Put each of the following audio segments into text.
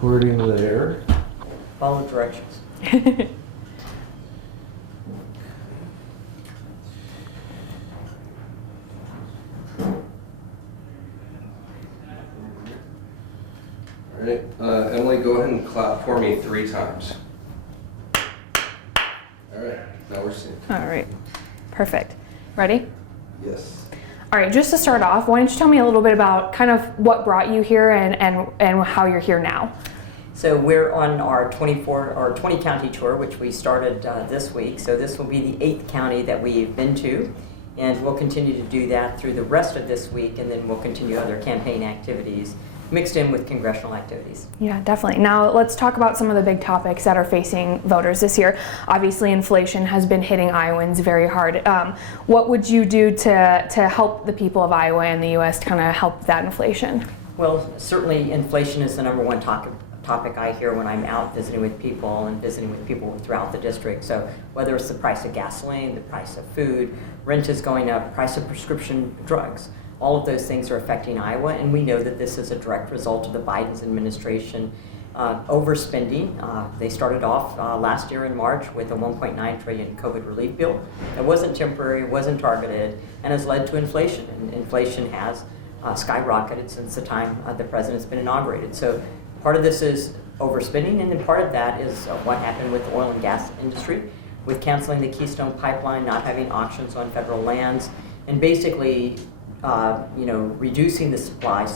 recording there. Follow directions. All right, Emily, go ahead and clap for me 3 times. All right, now we're synced. All right, perfect. Ready? Yes. All right, just to start off, why don't you tell me a little bit about kind of what brought you here and how you're here now? So we're on our 20 county tour, which we started this week. So this will be the 8th county that we've been to, and we'll continue to do that through the rest of this week, and then we'll continue other campaign activities mixed in with congressional activities. Yeah, definitely. Now let's talk about some of the big topics that are facing voters this year. Obviously, inflation has been hitting Iowans very hard. What would you do to help the people of Iowa and the U.S. to kind of help that inflation? Well, certainly inflation is the #1 topic I hear when I'm out visiting with people and visiting with people throughout the district. So whether it's the price of gasoline, the price of food, rent is going up, price of prescription drugs, all of those things are affecting Iowa, and we know that this is a direct result of the Biden's administration overspending. They started off last year in March with a $1.9 trillion COVID relief bill. It wasn't temporary, it wasn't targeted, and has led to inflation. And inflation has skyrocketed since the time the president's been inaugurated. So part of this is overspending, and then part of that is what happened with the oil and gas industry, with canceling the Keystone Pipeline, not having auctions on federal lands, and basically reducing the supply,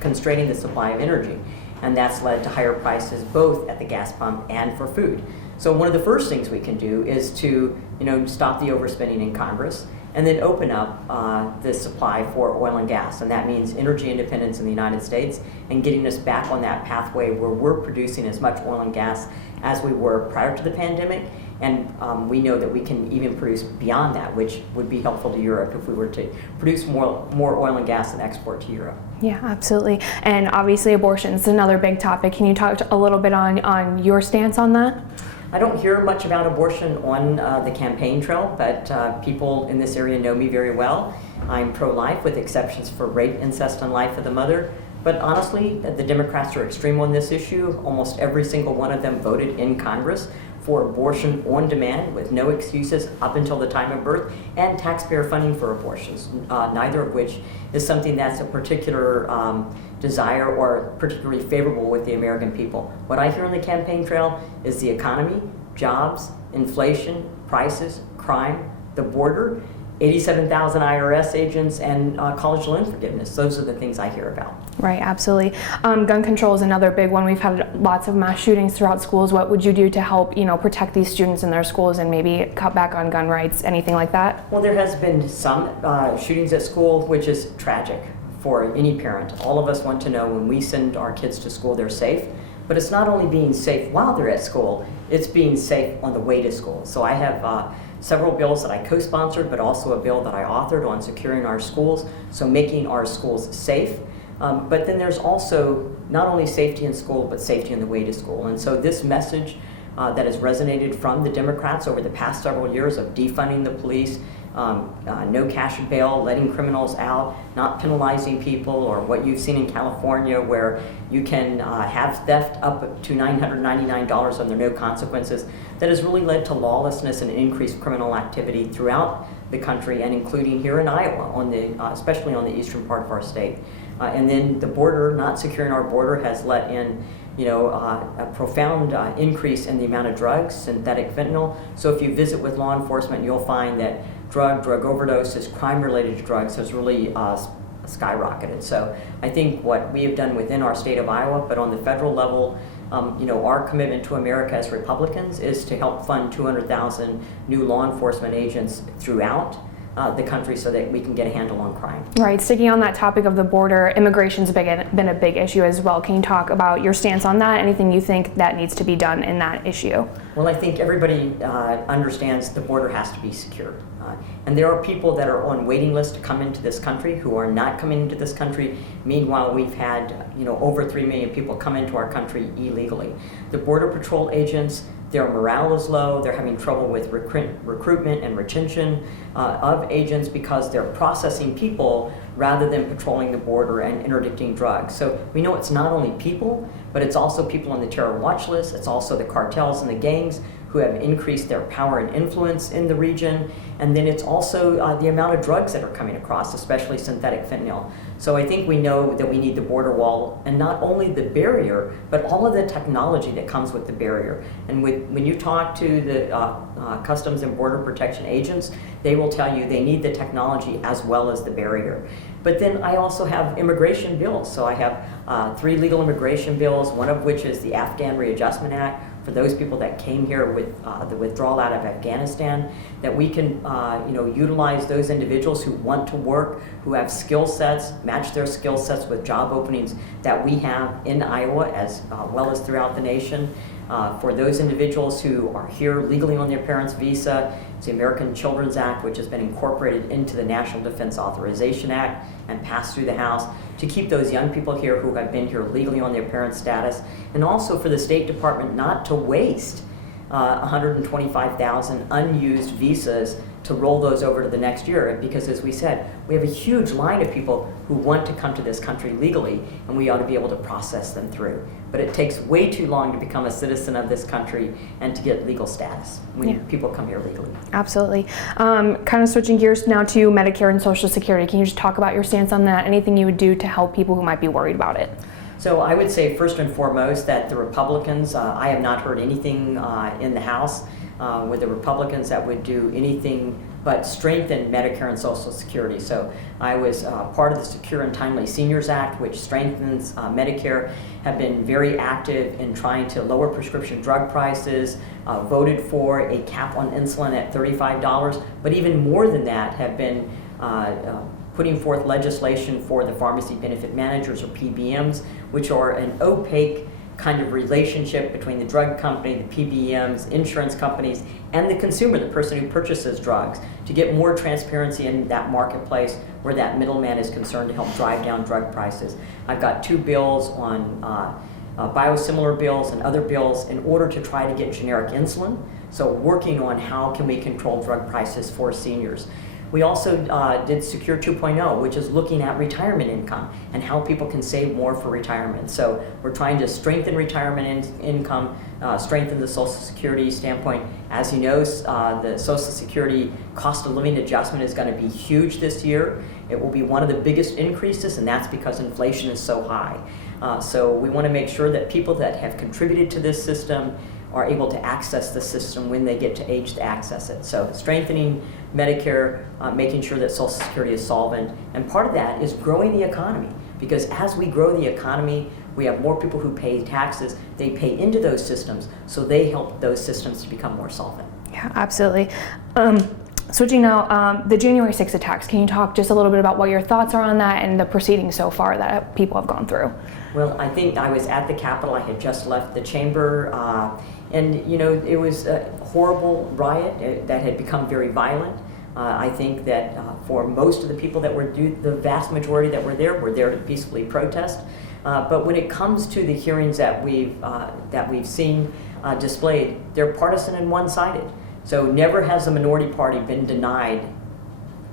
constraining the supply of energy. And that's led to higher prices both at the gas pump and for food. So one of the first things we can do is to stop the overspending in Congress and then open up the supply for oil and gas. And that means energy independence in the United States and getting us back on that pathway where we're producing as much oil and gas as we were prior to the pandemic. And we know that we can even produce beyond that, which would be helpful to Europe if we were to produce more oil and gas and export to Europe. Yeah, absolutely. And obviously abortion is another big topic. Can you talk a little bit on your stance on that? I don't hear much about abortion on the campaign trail, but people in this area know me very well. I'm pro-life with exceptions for rape, incest, and life of the mother. But honestly, the Democrats are extreme on this issue. Almost every single one of them voted in Congress for abortion on demand with no excuses up until the time of birth, and taxpayer funding for abortions, neither of which is something that's a particular desire or particularly favorable with the American people. What I hear on the campaign trail is the economy, jobs, inflation, prices, crime, the border, 87,000 IRS agents, and college loan forgiveness. Those are the things I hear about. Right, absolutely. Gun control is another big one. We've had lots of mass shootings throughout schools. What would you do to help, protect these students in their schools and maybe cut back on gun rights, anything like that? Well, there has been some shootings at school, which is tragic for any parent. All of us want to know when we send our kids to school they're safe, but it's not only being safe while they're at school, it's being safe on the way to school. So I have several bills that I co-sponsored, but also a bill that I authored on securing our schools, so making our schools safe. But then there's also not only safety in school, but safety on the way to school. And so this message that has resonated from the Democrats over the past several years of defunding the police, no cash bail, letting criminals out, not penalizing people, or what you've seen in California where you can have theft up to $999 under no consequences, that has really led to lawlessness and increased criminal activity throughout the country, and including here in Iowa, especially on the eastern part of our state. And then the border, not securing our border, has let in a profound increase in the amount of drugs, synthetic fentanyl. So if you visit with law enforcement, you'll find that drug overdoses, crime-related drugs has really skyrocketed. So I think what we have done within our state of Iowa, but on the federal level, our commitment to America as Republicans is to help fund 200,000 new law enforcement agents throughout the country so that we can get a handle on crime. Right, sticking on that topic of the border, immigration's been a big issue as well. Can you talk about your stance on that? Anything you think that needs to be done in that issue? Well, I think everybody understands the border has to be secure. And there are people that are on waiting lists to come into this country who are not coming into this country. Meanwhile, we've had over 3 million people come into our country illegally. The Border Patrol agents, their morale is low. They're having trouble with recruitment and retention of agents because they're processing people rather than patrolling the border and interdicting drugs. So we know it's not only people, but it's also people on the terror watch list. It's also the cartels and the gangs who have increased their power and influence in the region. And then it's also the amount of drugs that are coming across, especially synthetic fentanyl. So I think we know that we need the border wall, and not only the barrier, but all of the technology that comes with the barrier. And when you talk to the Customs and Border Protection agents, they will tell you they need the technology as well as the barrier. But then I also have immigration bills. So I have 3 legal immigration bills, one of which is the Afghan Readjustment Act, for those people that came here with the withdrawal out of Afghanistan, that we can utilize those individuals who want to work, who have skill sets, match their skill sets with job openings that we have in Iowa as well as throughout the nation. For those individuals who are here legally on their parents' visa, it's the American Children's Act, which has been incorporated into the National Defense Authorization Act and passed through the House to keep those young people here who have been here legally on their parents' status, and also for the State Department not to waste 125,000 unused visas to roll those over to the next year, because as we said, we have a huge line of people who want to come to this country legally, and we ought to be able to process them through. But it takes way too long to become a citizen of this country and to get legal status when people come here legally. Absolutely. Kind of switching gears now to Medicare and Social Security. Can you just talk about your stance on that? Anything you would do to help people who might be worried about it? So I would say first and foremost that the Republicans, I have not heard anything in the House with the Republicans that would do anything but strengthen Medicare and Social Security. So I was part of the Secure and Timely Seniors Act, which strengthens Medicare, have been very active in trying to lower prescription drug prices, voted for a cap on insulin at $35, but even more than that have been putting forth legislation for the pharmacy benefit managers, or PBMs, which are an opaque kind of relationship between the drug company, the PBMs, insurance companies, and the consumer, the person who purchases drugs, to get more transparency in that marketplace where that middleman is concerned to help drive down drug prices. I've got 2 bills on biosimilar bills and other bills in order to try to get generic insulin. So working on how can we control drug prices for seniors. We also did Secure 2.0, which is looking at retirement income and how people can save more for retirement. So we're trying to strengthen retirement income, strengthen the Social Security standpoint. As you know, the Social Security cost of living adjustment is going to be huge this year. It will be one of the biggest increases, and that's because inflation is so high. So we want to make sure that people that have contributed to this system are able to access the system when they get to age to access it. So strengthening Medicare, making sure that Social Security is solvent, and part of that is growing the economy, because as we grow the economy, we have more people who pay taxes, they pay into those systems, so they help those systems to become more solvent. Yeah, absolutely. Switching now, the January 6th attacks, can you talk just a little bit about what your thoughts are on that and the proceedings so far that people have gone through? Well, I think I was at the Capitol. I had just left the chamber, and it was a horrible riot that had become very violent. I think that for most of the people that were the vast majority that were there to peacefully protest. But when it comes to the hearings that we've seen displayed, they're partisan and one-sided. So never has a minority party been denied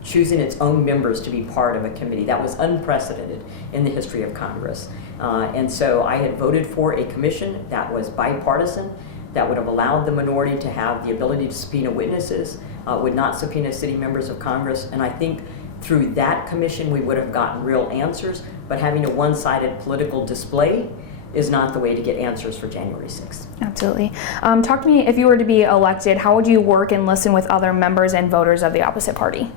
choosing its own members to be part of a committee. That was unprecedented in the history of Congress. And so I had voted for a commission that was bipartisan, that would have allowed the minority to have the ability to subpoena witnesses, would not subpoena sitting members of Congress. And I think through that commission we would have gotten real answers, but having a one-sided political display is not the way to get answers for January 6th. Absolutely. Talk to me, if you were to be elected, how would you work and listen with other members and voters of the opposite party?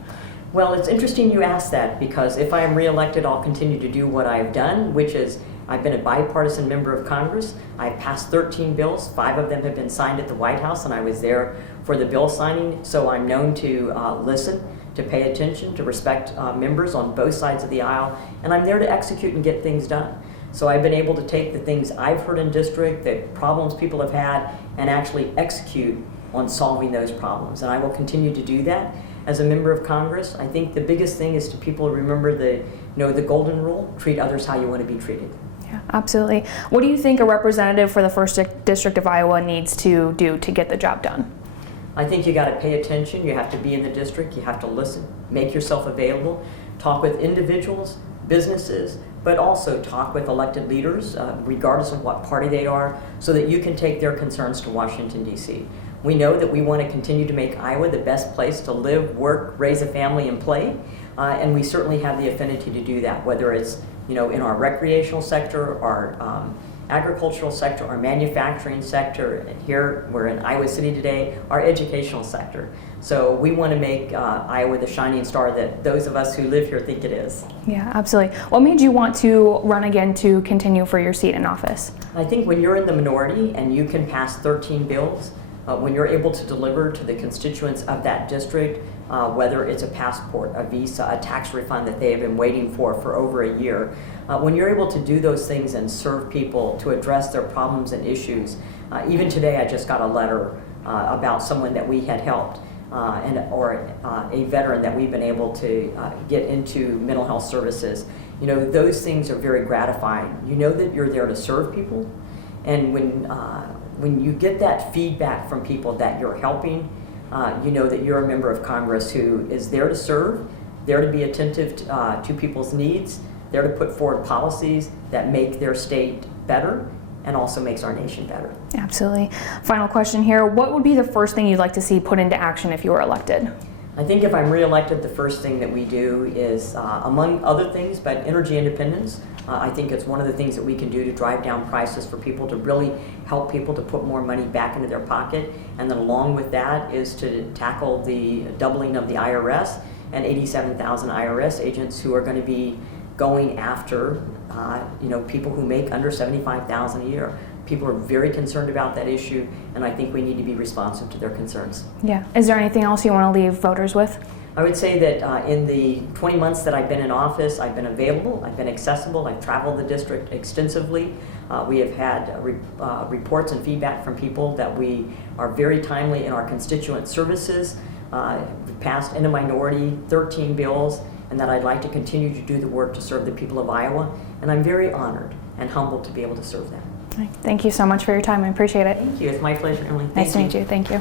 Well, it's interesting you ask that, because if I am reelected, I'll continue to do what I've done, which is I've been a bipartisan member of Congress. I've passed 13 bills. 5 of them have been signed at the White House, and I was there for the bill signing. So I'm known to listen, to pay attention, to respect members on both sides of the aisle, and I'm there to execute and get things done. So I've been able to take the things I've heard in district, the problems people have had, and actually execute on solving those problems. And I will continue to do that. as a member of Congress, I think the biggest thing is to people remember the golden rule: treat others how you want to be treated. Yeah, absolutely. What do you think a representative for the 1st District of Iowa needs to do to get the job done? I think you got to pay attention. You have to be in the district. You have to listen, make yourself available, talk with individuals, businesses, but also talk with elected leaders, regardless of what party they are, so that you can take their concerns to Washington, D.C. We know that we want to continue to make Iowa the best place to live, work, raise a family, and play, and we certainly have the affinity to do that, whether it's in our recreational sector, our agricultural sector, our manufacturing sector, and here we're in Iowa City today, our educational sector. So we want to make Iowa the shining star that those of us who live here think it is. Yeah, absolutely. What made you want to run again to continue for your seat in office? I think when you're in the minority and you can pass 13 bills, when you're able to deliver to the constituents of that district, whether it's a passport, a visa, a tax refund that they have been waiting for over a year, when you're able to do those things and serve people to address their problems and issues. Even today I just got a letter about someone that we had helped, or a veteran that we've been able to get into mental health services. Those things are very gratifying. You know that you're there to serve people, and when you get that feedback from people that you're helping, you know that you're a member of Congress who is there to serve, there to be attentive to people's needs, there to put forward policies that make their state better and also makes our nation better. Absolutely. Final question here. What would be the first thing you'd like to see put into action if you were elected? I think if I'm reelected, the first thing that we do is, among other things, but energy independence. I think it's one of the things that we can do to drive down prices for people, to really help people to put more money back into their pocket. And then along with that is to tackle the doubling of the IRS and 87,000 IRS agents who are going to be going after people who make under $75,000 a year. People are very concerned about that issue, and I think we need to be responsive to their concerns. Yeah. Is there anything else you want to leave voters with? I would say that in the 20 months that I've been in office, I've been available, I've been accessible, I've traveled the district extensively. We have had reports and feedback from people that we are very timely in our constituent services. We've passed in a minority 13 bills, and that I'd like to continue to do the work to serve the people of Iowa. And I'm very honored and humbled to be able to serve them. Thank you so much for your time. I appreciate it. Thank you. It's my pleasure, Emily. Nice to meet you. Thank you.